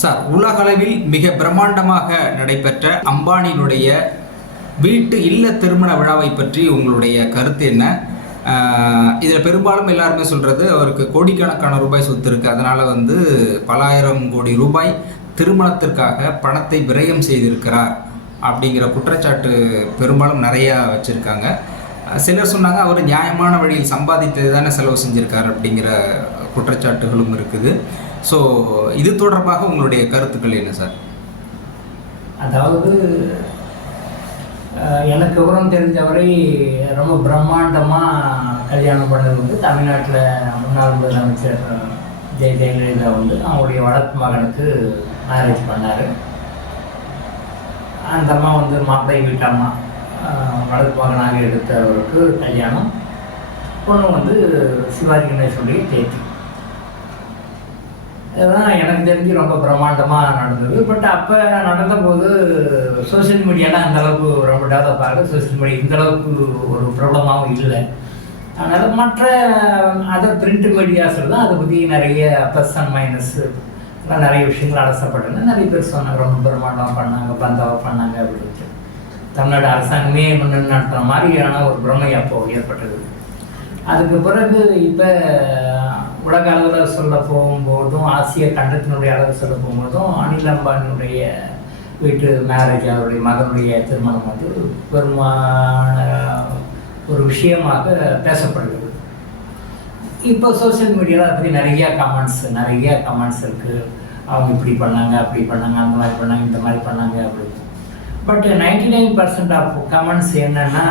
Sir, உலகளவில் மிக பிரம்மாண்டமாக நடைபெற்ற அம்பானியினுடைய வீட்டு இல்ல திருமண விழாவை பற்றி உங்களுடைய கருத்து என்ன? இதில் பெரும்பாலும் எல்லாருமே சொல்கிறது, அவருக்கு கோடிக்கணக்கான ரூபாய் சொத்து இருக்குது, அதனால் பல ஆயிரம் கோடி ரூபாய் திருமணத்திற்காக பணத்தை விரயம் செய்திருக்கிறார் அப்படிங்கிற குற்றச்சாட்டு பெரும்பாலும் நிறையா வச்சுருக்காங்க. சிலர் சொன்னாங்க அவர் நியாயமான வழியில் சம்பாதித்தது தானே செலவு செஞ்சுருக்கார் அப்படிங்கிற குற்றச்சாட்டுகளும் இருக்குது. ஸோ இது தொடர்பாக உங்களுடைய கருத்துக்கள் என்ன சார்? அதாவது எனக்கு விவரம் தெரிஞ்சவரை ரொம்ப பிரம்மாண்டமாக கல்யாணம் பண்ணது தமிழ்நாட்டில் முன்னாள் முதலமைச்சர் ஜெயலலிதா அவங்களுடைய வளர்ப்பு மகனுக்கு மேரேஜ் பண்ணார். அந்த அம்மா மாப்பிள்ளை வீட்டம்மா, வளர்ப்பு மகனாக எடுத்தவருக்கு கல்யாணம். பொண்ணு சிவாஜி கணேசனுடைய தேதி. இதுதான் எனக்கு தெரிஞ்சு ரொம்ப பிரம்மாண்டமாக நடந்தது. பட் அப்போ நடந்தபோது சோசியல் மீடியாலாம் அந்தளவுக்கு ரொம்ப டெவலப் ஆகல. சோசியல் மீடியா இந்தளவுக்கு ஒரு பிரபலமாகவும் இல்லை. அதனால் மற்ற அதர் பிரிண்ட் மீடியாஸில் தான் அதை பற்றி நிறைய ப்ளஸ் அண்ட் மைனஸ் நிறைய விஷயங்கள் அலசப்பட்டது. நிறைய பேர் சொன்னாங்க ரொம்ப பிரம்மாண்டமாக பண்ணாங்க, பந்தாவாக பண்ணாங்க அப்படின்ட்டு. தமிழ்நாடு அரசாங்கமே முன்னு நடத்துகிற மாதிரியான ஒரு பிரமை அப்போ ஏற்பட்டது. அதுக்கு பிறகு இப்போ உலக அளவில் சொல்ல போகும்போதும், ஆசிய கண்டத்தினுடைய அளவில் சொல்ல போகும்போதும், அனில் அம்பானியுடைய வீட்டு மேரேஜ், அவருடைய மகனுடைய திருமணம் பெருமான ஒரு விஷயமாக பேசப்படுகிறது. இப்போ சோசியல் மீடியாவில் அதை பற்றி நிறைய கமெண்ட்ஸ் இருக்குது. அவங்க இப்படி பண்ணாங்க, அப்படி பண்ணாங்க, அந்த மாதிரி பண்ணாங்க, இந்த மாதிரி பண்ணாங்க அப்படின்னு. பட் 99% ஆஃப் கமெண்ட்ஸ் என்னென்னா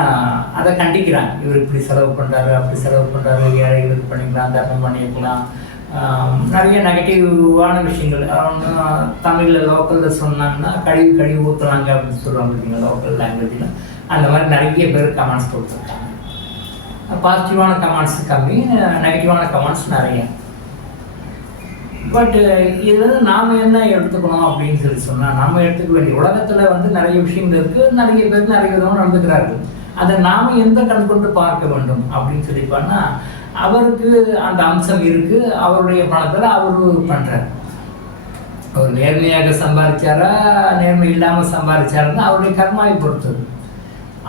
அதை கண்டிக்கிறாங்க. இவர் இப்படி செலவு பண்ணுறாரு, அப்படி செலவு பண்ணுறாரு, ஏழைகளுக்கு பண்ணிக்கலாம், தர்மம் பண்ணிக்கலாம், நிறைய நெகட்டிவான விஷயங்கள். அவங்க தமிழில் லோக்கலில் சொன்னாங்கன்னா கழிவு ஊற்றுறாங்க அப்படின்னு சொல்லுவாங்க பார்த்தீங்களா, லோக்கல் லாங்குவேஜில். அந்த மாதிரி நிறைய பேர் கமெண்ட்ஸ் கொடுத்துருக்காங்க. பாசிட்டிவான கமெண்ட்ஸ் கம்மி, நெகட்டிவான கமெண்ட்ஸ் நிறைய. பட் இதில் நாம் என்ன எடுத்துக்கணும் அப்படின்னு சொன்னால், நம்ம எடுத்துக்க வேண்டிய உலகத்தில் நிறைய விஷயங்கள் இருக்குது. நிறைய பேர் நிறைய விதமாக நடந்துக்கிறார்கள். அதை நாம் எந்த கண் கொண்டு பார்க்க வேண்டும் அப்படின்னு பண்ணால், அவருக்கு அந்த அம்சம் இருக்குது. அவருடைய பணத்தில் அவர் பண்ணுறார். அவர் நேர்மையாக சம்பாதிச்சாரா, நேர்மை இல்லாமல் சம்பாதிச்சாருன்னா அவருடைய கர்மாவை பொறுத்தது.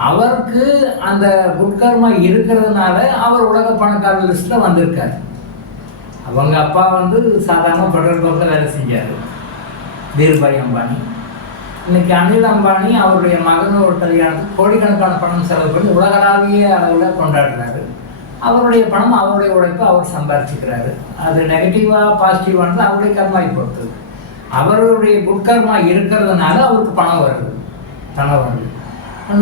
அவருக்கு அந்த குட்கர்மா இருக்கிறதுனால அவர் உலக பணக்காரர் லிஸ்ட்டில் வந்திருக்கார். அவங்க அப்பா சாதாரண பெட்ரோல் பங்கில் வேலை செஞ்சார், தீர்பாய் அம்பானி. இன்னைக்கு அனில் அம்பானி அவருடைய மகன் ஒரு கல்யாணத்துக்கு கோடிக்கணக்கான பணம் செலவு பண்ணி உலகளாவிய அளவில் கொண்டாடுறாரு. அவருடைய பணம், அவருடைய உழைப்பு அவர் சம்பாதிச்சுக்கிறாரு. அது நெகட்டிவாக பாசிட்டிவானது அவருடைய கர்மாவை பொறுத்தது. அவருடைய குட்கர்மா இருக்கிறதுனால அவருக்கு பணம் வருது.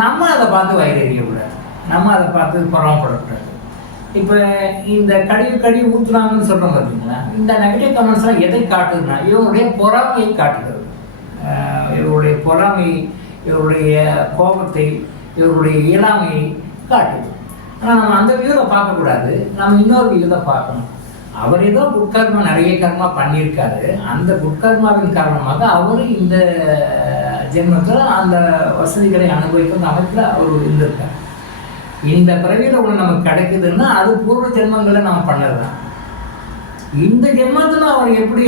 நம்ம அதை பார்த்து வயிறறியக்கூடாது, நம்ம அதை பார்த்து பொறாமப்படக்கூடாது. இப்போ இந்த கழிவு ஊற்றுறாங்கன்னு சொல்கிறோம் பார்த்தீங்களா, இந்த நெகட்டிவ் கமெண்ட்ஸ்லாம் எதை காட்டுதுன்னா இவருடைய பொறாமையை காட்டுகிறது. இவருடைய பொறாமை, இவருடைய கோபத்தை, இவருடைய இயலாமையை காட்டுது. ஆனால் நம்ம அந்த வியூவில் பார்க்கக்கூடாது, நம்ம இன்னொரு வியூவில் பார்க்கணும். அவர் ஏதோ குட்கர்மா, நிறைய கர்மா பண்ணியிருக்காரு. அந்த குட்கர்மாவின் காரணமாக அவர் இந்த ஜென்மத்தில் அந்த வசதிகளை அனுபவிக்கும் அமைப்பில் அவர் இருந்திருக்கார். இந்த பிறவியில் ஒன்று நமக்கு கிடைக்குதுன்னா அது பூர்வ ஜென்மங்களை நம்ம பண்ணதுதான். இந்த ஜென்மத்தில் அவர் எப்படி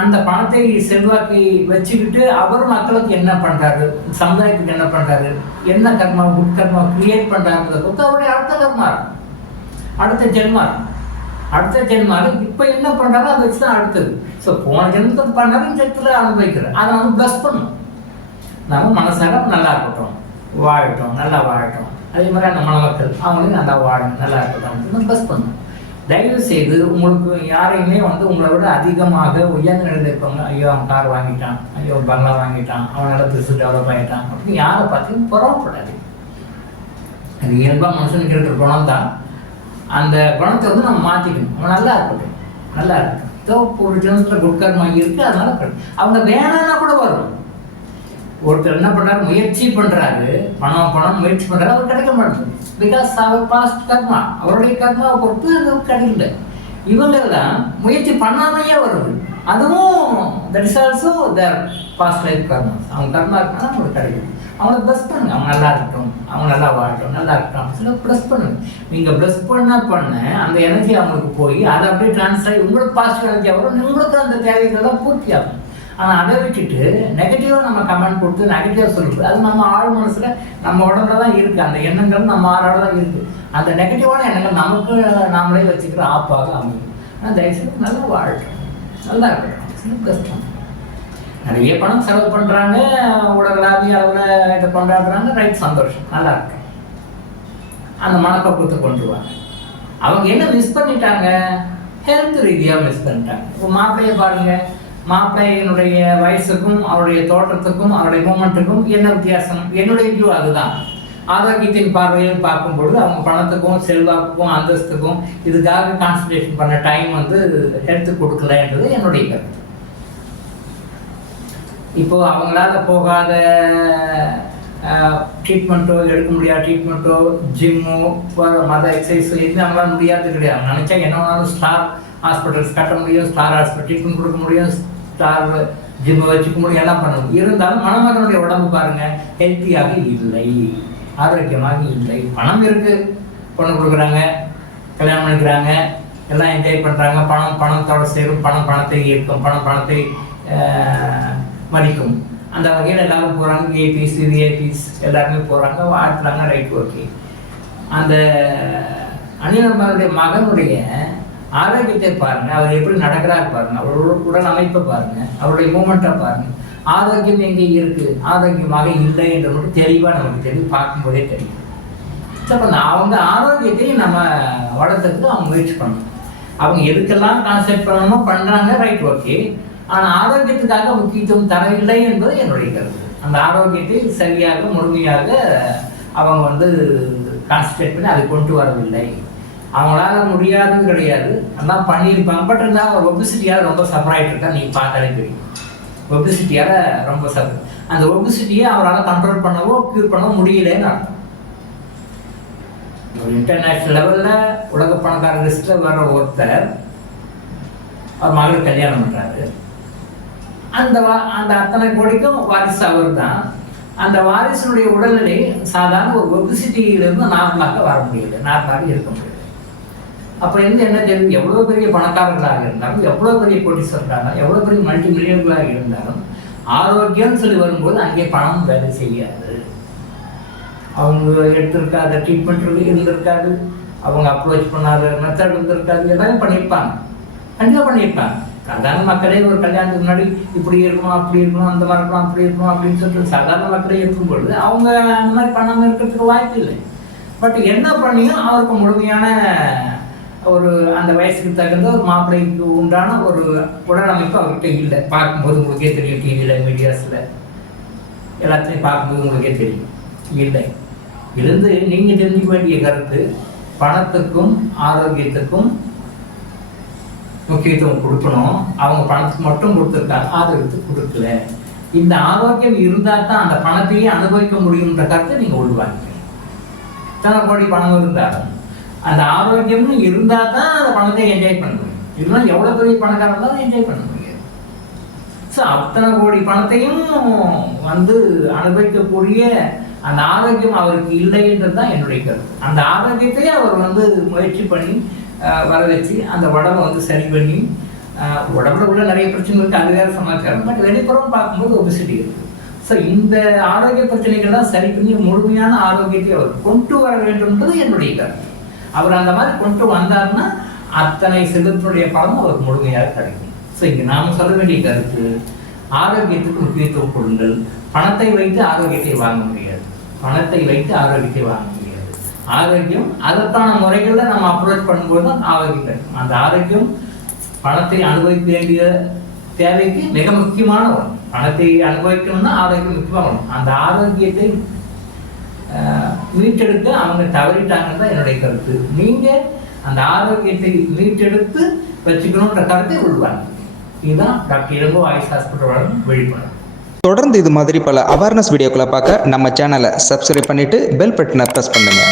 அந்த பணத்தை, செல்வாக்கை வச்சுக்கிட்டு அவர் மக்களுக்கு என்ன பண்ணுறாரு, சமுதாயத்துக்கு என்ன பண்ணுறாரு, என்ன கர்மா, குட்கர்மா கிரியேட் பண்ணுறாருன்றதை பொறுத்து அவருடைய அடுத்த ஜென்மாரு இப்போ என்ன பண்ணுறாரோ அதை வச்சு தான் அடுத்தது. ஸோ போன ஜென்மத்தை பண்ணாரு, இந்த ஜென்மத்தில் அனுபவிக்கிறார். அதை நம்ம ப்ளஸ் பண்ணணும். நம்ம மனசார நல்லா இருக்கட்டும், வாழட்டும், நல்லா வாழட்டும். அதே மாதிரி அந்த மணமக்கள் அவங்களும் நல்லா வாழணும், நல்லா இருக்கட்டும், ப்ளஸ் பண்ணணும். தயவு செய்து உங்களுக்கு யாரையுமே உங்களை விட அதிகமாக உயர்ந்த நிலையில் இருப்பாங்க, ஐயோ அவன் கார் வாங்கிட்டான், ஐயோ பங்களா வாங்கிட்டான், அவனால பெருசு டெவலப் ஆகிட்டான் அப்படின்னு யாரை பார்த்து பொறாமப்படாது. அது இயல்பாக மனுஷனுக்கு இருக்கிற குணம் தான். அந்த குணத்தை நம்ம மாற்றிக்கணும். அவன் நல்லா இருக்கட்டும். ஸோ ஒரு ஜனத்தில் குட்கர்மா இருக்குது, அதனால அவங்க வேணான்னா கூட வரும். ஒருத்தர் என்ன பண்ணுறாரு, முயற்சி பண்ணுறாரு, பணம் முயற்சி பண்ணுறாரு, அவர் கிடைக்க மாட்டேங்குது. பிகாஸ் அவர் பாஸ்ட் கர்மா, அவருடைய கர்மாவை பொறுத்து அது கிடைக்கல. இவங்கெல்லாம் முயற்சி பண்ணாமையே வருது. அதுவும் that is also their past life karma. அவங்க கர்மா இருக்குன்னா அவங்களுக்கு கிடைக்குது. அவங்கள ப்ளஸ் பண்ணுங்க, அவங்க நல்லா இருக்கட்டும், அவங்க நல்லா வாழட்டும், நல்லா இருக்கட்டும் அப்படின்னு சொல்லி ப்ளஸ் பண்ணுங்க. நீங்கள் ப்ளஸ் பண்ண அந்த எனர்ஜி அவங்களுக்கு போய் அதை அப்படியே ட்ரான்ஸ்ஃபர் ஆகி உங்களுக்கு பாசிட்டிவ் எனர்ஜி வரும். உங்களுக்கு அந்த தேவைகளெல்லாம் பூர்த்தி ஆகும். ஆனால் அதை விட்டுட்டு நெகட்டிவாக நம்ம கமெண்ட் கொடுத்து நெகட்டிவாக சொல்லுது, அது நம்ம ஆள் மனசில் நம்ம உடம்புல தான் இருக்குது, அந்த எண்ணங்கள் நம்ம ஆளோட தான் இருக்குது. அந்த நெகட்டிவான எண்ணங்கள் நமக்கு நாமளே வச்சுக்கிற ஆப்பாக அமையும். ஆனால் தயவுசெய்து நல்லா வாழட்டும், நல்லா இருக்கட்டும், கஷ்டம். நிறைய பணம் செலவு பண்ணுறாங்க, உலகளாவிய அளவில் இதை கொண்டாடுறாங்க, ரைட், சந்தோஷம், நல்லா இருக்கும். அந்த மனப்பக்குவத்தை கொண்டு வாங்க. அவங்க என்ன மிஸ் பண்ணிட்டாங்க, ஹெல்த் ரீதியாக மிஸ் பண்ணிட்டாங்க. இப்போ மாப்பிள்ளையை பாருங்கள், மாப்பிள்ளையினுடைய வயசுக்கும் அவருடைய தோற்றத்துக்கும் அவருடைய மூமெண்ட்டுக்கும் என்ன வித்தியாசம்? என்னுடைய வியூ அதுதான். ஆரோக்கியத்தின் பார்வையில் பார்க்கும்பொழுது அவங்க பணத்துக்கும் செல்வாக்குக்கும் அந்தஸ்துக்கும் இதுக்காக கான்சன்ட்ரேஷன் பண்ண டைம் வந்து ஹெல்த்துக்கு கொடுக்கலன்றது என்னுடைய கருத்து. இப்போ அவங்களால போகாத ட்ரீட்மெண்ட்டோ, எடுக்க முடியாத ட்ரீட்மெண்ட்டோ, ஜிம்மோ, மத எக்ஸசைஸோ எதுவும் அவங்களால முடியாது கிடையாது. நினச்சா என்ன வேணாலும் ஸ்டார் ஹாஸ்பிட்டல்ஸ் கட்ட முடியும், ஸ்டார் ஹாஸ்பிட்டல் ட்ரீட்மெண்ட் கொடுக்க முடியும், ஸ்டார் ஜிம்மை வச்சுக்க முடியும், எல்லாம் பண்ண முடியும். இருந்தாலும் மணமகனுடைய உடம்பு பாருங்கள் ஹெல்த்தியாக இல்லை, ஆரோக்கியமாக இல்லை. பணம் இருக்குது, பொண்ணு கொடுக்குறாங்க, கல்யாணம் பண்ணிக்கிறாங்க, எல்லாம் என்ஜாய் பண்ணுறாங்க. பணத்தோட சேரும், பணத்தை ஈர்க்கும், பணத்தை மதிக்கும். அந்த வகையில் எல்லாரும் போகிறாங்க, விஐபிஸ் விஐபிஸ் எல்லாருமே போகிறாங்க, வாழ்த்துறாங்க, ரைட், ஓகே. அந்த அனில் மகனுடைய ஆரோக்கியத்தை பாருங்கள், அவர் எப்படி நடக்கிறார் பாருங்கள், அவரோட உடல் அமைப்பை பாருங்கள், அவருடைய மூமெண்ட்டை பாருங்கள். ஆரோக்கியம் எங்கே இருக்குது, ஆரோக்கியமாக இல்லை என்று மட்டும் தெளிவாக நமக்கு தெரியும், பார்க்கும்போதே தெரியும். ஸோ அப்போ அவங்க ஆரோக்கியத்தையும் நம்ம வளர்த்துறதுக்கு அவங்க முயற்சி பண்ணணும். அவங்க எதுக்கெல்லாம் கான்சென்ட்ரேட் பண்ணணுமோ பண்ணுறாங்க, ரைட், ஓகே. ஆனால் ஆரோக்கியத்துக்காக முக்கியத்துவம் தரவில்லை என்பது என்னுடைய கருத்து. அந்த ஆரோக்கியத்தை சரியாக முழுமையாக அவங்க வந்து கான்சன்ட்ரேட் பண்ணி அதை கொண்டு வரவில்லை. அவங்களால முடியாதுன்னு கிடையாது, அதெல்லாம் பண்ணியிருப்பாங்க. பட் இருந்தால் ஒபிசிட்டியால் ரொம்ப சஃபர் ஆகிட்டு இருக்கா, நீங்கள் பார்த்தாலே தெரியும். ஒபிசிட்டியால் ரொம்ப சஃபர். அந்த ஒபிசிட்டியை அவரால் கண்ட்ரோல் பண்ணவோ க்யூர் பண்ணவோ முடியலன்னு அர்த்தம். ஒரு இன்டர்நேஷ்னல் லெவலில் உலக பணக்கார லிஸ்ட்டில் வர ஒருத்தர் அவர் மகளுக்கு கல்யாணம் பண்ணுறாரு. அந்த அத்தனை கோடிக்கும் வாரிசு அவர் தான். அந்த வாரிசுடைய உடல்நிலை சாதாரண ஒரு ஒபிசிட்டியிலிருந்து நார்மலாக வர முடியல, நார்மலாக இருக்க முடியல. அப்போ என்ன தெரியும், எவ்வளோ பெரிய பணக்காரர்களாக இருந்தாலும், எவ்வளோ பெரிய கோடீஸ்வரர்களாக, எவ்வளோ பெரிய மல்டி மில்லியன்களாக இருந்தாலும் ஆரோக்கியம்னு சொல்லி வரும்போது அங்கே பணம் வேலை செய்யாது. அவங்க எடுத்திருக்காத ட்ரீட்மெண்ட் இருந்திருக்காது, அவங்க அப்ரோச் பண்ணாத மெத்தட் இருந்திருக்காது, எல்லாமே பண்ணியிருப்பாங்க, கண்டிப்பாக பண்ணியிருப்பாங்க. சாதாரண மக்களே ஒரு கல்யாணத்துக்கு முன்னாடி இப்படி இருக்கணும், அப்படி இருக்கணும், அந்த மாதிரி இருக்கணும், அப்படி இருக்கணும் அப்படின்னு சொல்லிட்டு சாதாரண மக்களே இருக்கும்பொழுது அவங்க அந்த மாதிரி பண்ணாமல் இருக்கிறதுக்கு வாய்ப்பு இல்லை. பட் என்ன பண்ணியும் அவருக்கு முழுமையான ஒரு அந்த வயசுக்கு தகுந்த ஒரு மாப்பிள்ளைக்கு உண்டான ஒரு உடலமைப்பு அவர்கிட்ட இல்லை. பார்க்கும்போது உங்களுக்கே தெரியும், டிவியில் மீடியாஸில் எல்லாத்தையும் பார்க்கும்போது உங்களுக்கே தெரியும், இல்லை. இருந்து நீங்கள் தெரிஞ்சுக்க வேண்டிய கருத்து, பணத்துக்கும் ஆரோக்கியத்துக்கும் முக்கியத்துவம் கொடுக்கணும். அவங்க பணத்துக்கு மட்டும் கொடுத்துருக்காங்க, ஆரோக்கியத்துக்கு கொடுக்கல. இந்த ஆரோக்கியம் இருந்தால் தான் அந்த பணத்தையே அனுபவிக்க முடியுன்ற கருத்தை நீங்கள் உள்வாங்கிக்கணும். இத்தனை கோடி பணம் இருந்தாலும் அந்த ஆரோக்கியம்னு இருந்தால் தான் அந்த பணத்தை என்ஜாய் பண்ண முடியும். இல்லைன்னா எவ்வளோ பெரிய பணக்காரன் இருந்தாலும் என்ஜாய் பண்ண முடியாது. ஸோ அத்தனை கோடி பணத்தையும் வந்து அனுபவிக்கக்கூடிய அந்த ஆரோக்கியம் அவருக்கு இல்லைன்றது தான் என்னுடைய கருத்து. அந்த ஆரோக்கியத்தையே அவர் வந்து முயற்சி பண்ணி வர வச்சு அந்த உடம்பை வந்து சரி பண்ணி, உடம்புல உள்ள நிறைய பிரச்சனைகள் இருக்குது, அது வேறு சமாச்சாரம். பட் வெளிப்புறம் பார்க்கும்போது ஒபிசிட்டி இருக்குது. ஸோ இந்த ஆரோக்கிய பிரச்சனைகள்லாம் சரி பண்ணி முழுமையான ஆரோக்கியத்தை அவர் கொண்டு வர வேண்டும்ன்றது என்னுடைய கருத்து. அவர் அந்த மாதிரி கொண்டு வந்தார்னா அத்தனை செல்வத்தினுடைய பலன் அவருக்கு முழுமையாக கிடைக்கும். ஸோ இங்கே நாம் சொல்ல வேண்டிய கருத்து, ஆரோக்கியத்துக்கு முக்கியத்துவம் கொடுங்கள். பணத்தை வைத்து ஆரோக்கியத்தை வாங்க முடியாது, பணத்தை வைத்து ஆரோக்கியத்தை வாங்க முடியாது. ஆரோக்கியம் அதற்கான முறைகளில் நம்ம அப்ரோச் பண்ணும்போது தான் ஆரோக்கியம் கிடைக்கும். அந்த ஆரோக்கியம் பணத்தை அனுபவிக்க வேண்டிய தேவைக்கு மிக முக்கியமான ஒன்று. பணத்தை அனுபவிக்கணும்னா ஆரோக்கியம் முக்கியமாக வரும். அந்த ஆரோக்கியத்தை மீட்டெடுக்க அவங்க தவறிட்டாங்கன்னு தான் என்னுடைய கருத்து. நீங்கள் அந்த ஆரோக்கியத்தை மீட்டெடுத்து வச்சுக்கணுன்ற கருத்தை உள்வாங்க. இதுதான் டாக்டர் இளங்கோ ஆயுஷ் ஹாஸ்பிட்டல் வழங்கும் விழிப்புணர்வு. தொடர்ந்து இது மாதிரி பல அவேர்னஸ் வீடியோக்களை பார்க்க நம்ம சேனலை சப்ஸ்கிரைப் பண்ணிட்டு பெல் பட்டனை ப்ரெஸ் பண்ணுங்க.